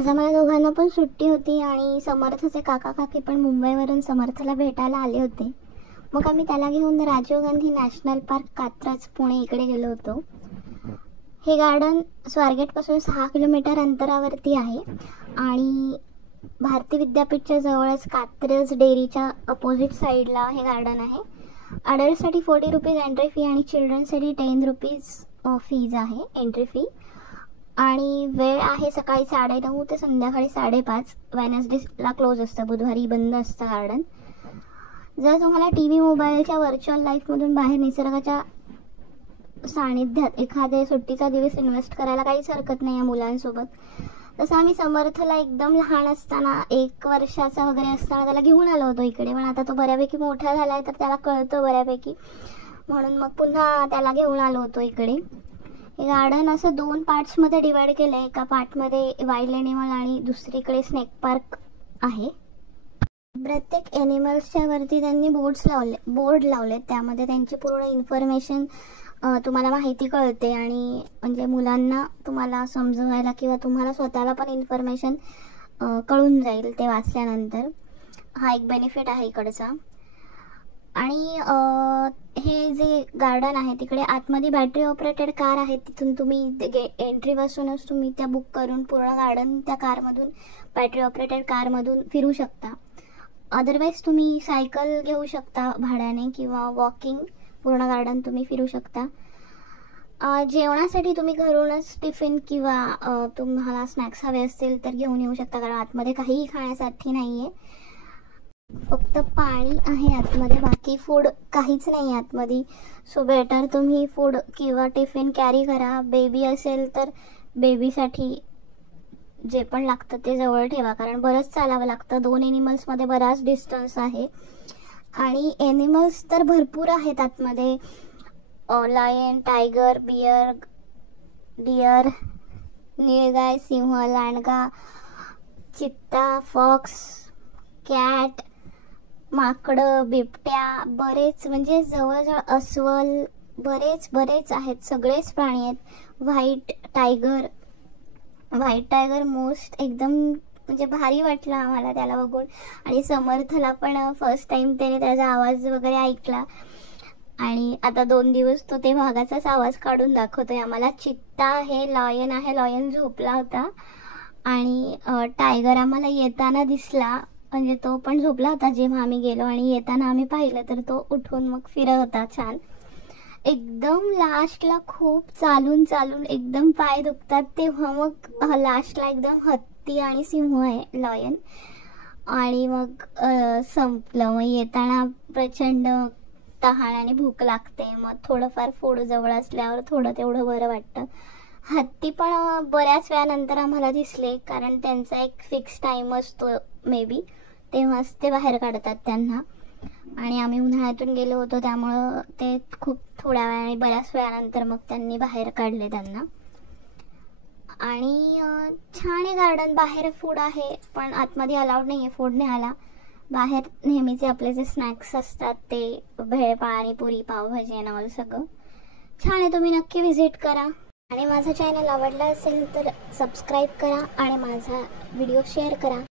आज आम्हाला दोघांना पण सुट्टी होती आणि समर्थचे काका काकी पण मुंबईवरून समर्थला भेटायला आले होते. मग आम्ही त्याला घेऊन राजीव गांधी नॅशनल पार्क कात्रज पुणे इकडे गेलो होतो. हे गार्डन स्वारगेटपासून 6 किलोमीटर अंतरावरती आहे आणि भारती विद्यापीठच्या जवळच कात्रज डेअरीच्या अपोजिट साईडला हे गार्डन आहे. अडल्टसाठी 40 रुपीज एंट्री फी आणि चिल्ड्रनसाठी 10 रुपीज फीज आहे एंट्री फी. आणि वेळ आहे सकाळी 9:30 ते संध्याकाळी 5:30. वेनसडेला क्लोज असतं, बुधवारी बंद असतं गार्डन. जर तुम्हाला टीव्ही मोबाईलच्या व्हर्च्युअल लाईफमधून बाहेर निसर्गाच्या सानिध्यात एखाद्या सुट्टीचा दिवस इन्व्हेस्ट करायला काहीच हरकत नाही या मुलांसोबत. तसं आम्ही समर्थला एकदम लहान असताना 1 वर्षाचा वगैरे असताना त्याला घेऊन आलो होतो इकडे, पण आता तो बऱ्यापैकी मोठा झाला आहे तर त्याला कळतं बऱ्यापैकी, म्हणून मग पुन्हा त्याला घेऊन आलो होतो इकडे. हे गार्डन असं 2 पार्ट्समध्ये डिवाइड केलं आहे. एका पार्टमध्ये वाईल्ड ॲनिमल आणि दुसरीकडे स्नेक पार्क आहे. प्रत्येक ॲनिमल्सच्या वरती त्यांनी बोर्ड लावले. त्यामध्ये त्यांची पूर्ण इन्फॉर्मेशन तुम्हाला माहिती कळते आणि म्हणजे मुलांना तुम्हाला समजवायला किंवा तुम्हाला स्वतःला पण इन्फॉर्मेशन कळून जाईल ते वाचल्यानंतर. हा एक बेनिफिट आहे इकडचा. आणि हे जे गार्डन आहे तिकडे आतमध्ये बॅटरी ऑपरेटेड कार आहे. तिथून तुम्ही एंट्रीपासूनच तुम्ही त्या बुक करून पूर्ण गार्डन त्या कारमधून बॅटरी ऑपरेटेड कारमधून फिरू शकता. अदरवाईज तुम्ही सायकल घेऊ शकता भाड्याने किंवा वॉकिंग पूर्ण गार्डन तुम्ही फिरू शकता. जेवणासाठी तुम्ही घरूनच टिफिन किंवा तुम्हाला स्नॅक्स हवे असतील तर घेऊन येऊ शकता, कारण आतमध्ये काहीही खाण्यासाठी नाही आहे. फक्त पाणी आहे आतमध्ये, बाकी फूड काहीच नाही आतमध्ये. सो बेटर तुम्ही फूड किंवा टिफिन कॅरी करा. बेबी असेल तर बेबीसाठी जे पण लागतं ते जवळ ठेवा, कारण बरंच चालावं लागतं. 2 ॲनिमल्समध्ये बराच डिस्टन्स आहे आणि ॲनिमल्स तर भरपूर आहेत आतमध्ये. लायन, टायगर, बियर, डिअर, निळगाय, सिंह, लांडगा, चित्ता, फॉक्स, कॅट, माकडं, बिबट्या, बरेच म्हणजे जवळजवळ अस्वल, बरेच आहेत. सगळेच प्राणी आहेत. व्हाईट टायगर मोस्ट एकदम म्हणजे भारी वाटलं आम्हाला त्याला बघून. आणि समर्थला पण फर्स्ट टाइम त्याने त्याचा आवाज वगैरे ऐकला आणि आता 2 दिवस तो ते वाघाचाच आवाज काढून दाखवतोय आम्हाला. चित्ता आहे, लॉयन आहे, लॉयन झोपला होता आणि टायगर आम्हाला येताना दिसला, म्हणजे तो पण झोपला होता जेव्हा आम्ही गेलो आणि येताना आम्ही पाहिलं तर तो उठून मग फिरत होता छान. एकदम लास्टला खूप चालून एकदम पाय दुखतात तेव्हा मग लास्टला एकदम हत्ती आणि सिंह आहे लॉयन. आणि मग संपलं. मग येताना प्रचंड तहान आणि भूक लागते, मग थोडंफार फूड जवळ असल्यावर थोडं तेवढं बरं वाटतं. हत्ती पण बऱ्याच वेळानंतर आम्हाला दिसले, कारण त्यांचा एक फिक्स टाईम असतो मे बी, तेव्हाच ते बाहेर काढतात त्यांना. आणि आम्ही उन्हाळ्यातून गेलो होतो त्यामुळं ते खूप थोड्या वेळाने बऱ्याच वेळानंतर मग त्यांनी बाहेर काढले त्यांना. आणि छान आहे गार्डन. बाहेर फूड आहे पण आतमध्ये अलाउड नाही आहे फूड न्यायला. बाहेर नेहमीचे आपले जे स्नॅक्स असतात ते भेळ, पाणीपुरी, पावभाजी आणि ऑल सगळं छान आहे. तुम्ही नक्की व्हिजिट करा. आणि माझा चॅनल आवडला असेल तर सबस्क्राईब करा आणि माझा व्हिडिओ शेअर करा.